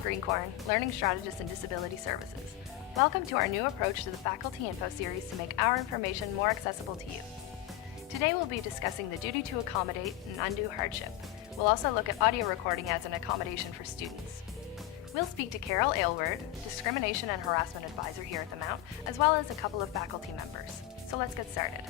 Cheryl Greencorn, Learning Strategist in Disability Services. Welcome to our new approach to the Faculty Info series to make our information more accessible to you. Today we'll be discussing the duty to accommodate and undue hardship. We'll also look at audio recording as an accommodation for students. We'll speak to Carol Aylward, Discrimination and Harassment Advisor here at the Mount, as well as a couple of faculty members. So let's get started.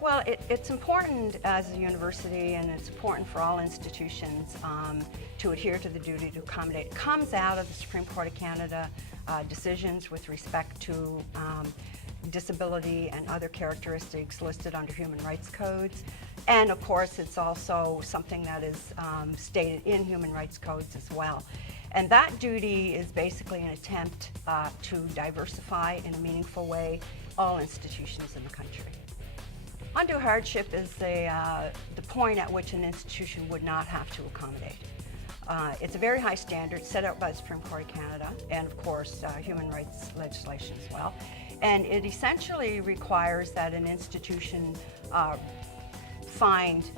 Well, it's important as a university, and it's important for all institutions to adhere to the duty to accommodate. It comes out of the Supreme Court of Canada decisions with respect to disability and other characteristics listed under human rights codes. And of course, it's also something that is stated in human rights codes as well. And that duty is basically an attempt to diversify in a meaningful way all institutions in the country. Undue hardship is the point at which an institution would not have to accommodate. It's a very high standard set out by the Supreme Court of Canada and, of course, human rights legislation as well. And it essentially requires that an institution find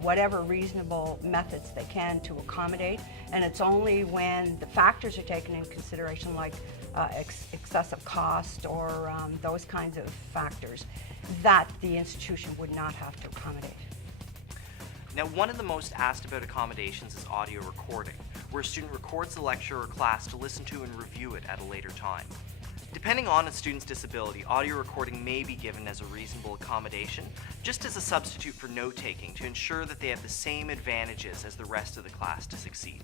whatever reasonable methods they can to accommodate, and it's only when the factors are taken into consideration, like excessive cost or those kinds of factors, that the institution would not have to accommodate. Now, one of the most asked about accommodations is audio recording, where a student records the lecture or class to listen to and review it at a later time. Depending on a student's disability, audio recording may be given as a reasonable accommodation, just as a substitute for note-taking to ensure that they have the same advantages as the rest of the class to succeed.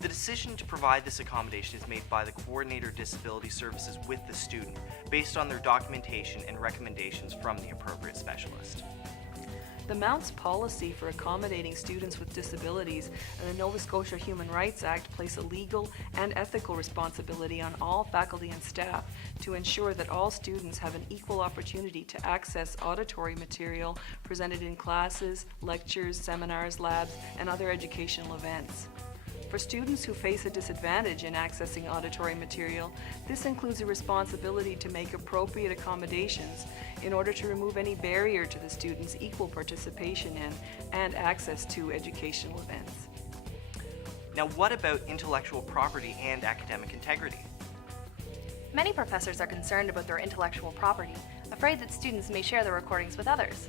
The decision to provide this accommodation is made by the coordinator of disability services with the student, based on their documentation and recommendations from the appropriate specialist. The Mount's policy for accommodating students with disabilities and the Nova Scotia Human Rights Act place a legal and ethical responsibility on all faculty and staff to ensure that all students have an equal opportunity to access auditory material presented in classes, lectures, seminars, labs, and other educational events. For students who face a disadvantage in accessing auditory material, this includes a responsibility to make appropriate accommodations in order to remove any barrier to the students' equal participation in and access to educational events. Now, what about intellectual property and academic integrity? Many professors are concerned about their intellectual property, afraid that students may share their recordings with others.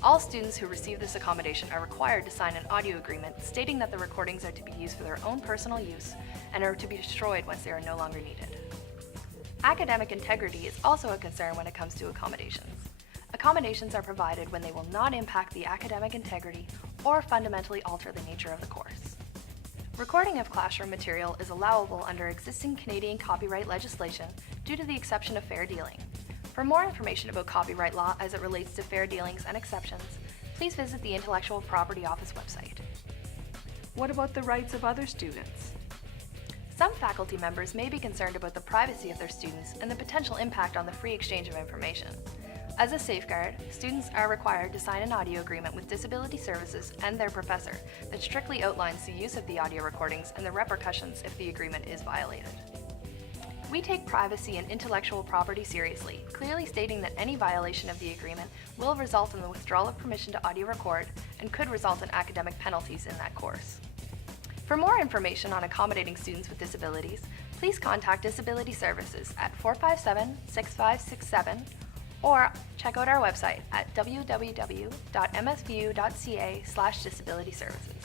All students who receive this accommodation are required to sign an audio agreement stating that the recordings are to be used for their own personal use and are to be destroyed once they are no longer needed. Academic integrity is also a concern when it comes to accommodations. Accommodations are provided when they will not impact the academic integrity or fundamentally alter the nature of the course. Recording of classroom material is allowable under existing Canadian copyright legislation due to the exception of fair dealing. For more information about copyright law as it relates to fair dealings and exceptions, please visit the Intellectual Property Office website. What about the rights of other students? Some faculty members may be concerned about the privacy of their students and the potential impact on the free exchange of information. As a safeguard, students are required to sign an audio agreement with Disability Services and their professor that strictly outlines the use of the audio recordings and the repercussions if the agreement is violated. We take privacy and intellectual property seriously, clearly stating that any violation of the agreement will result in the withdrawal of permission to audio record and could result in academic penalties in that course. For more information on accommodating students with disabilities, please contact Disability Services at 457-6567 or check out our website at www.msvu.ca/disability services.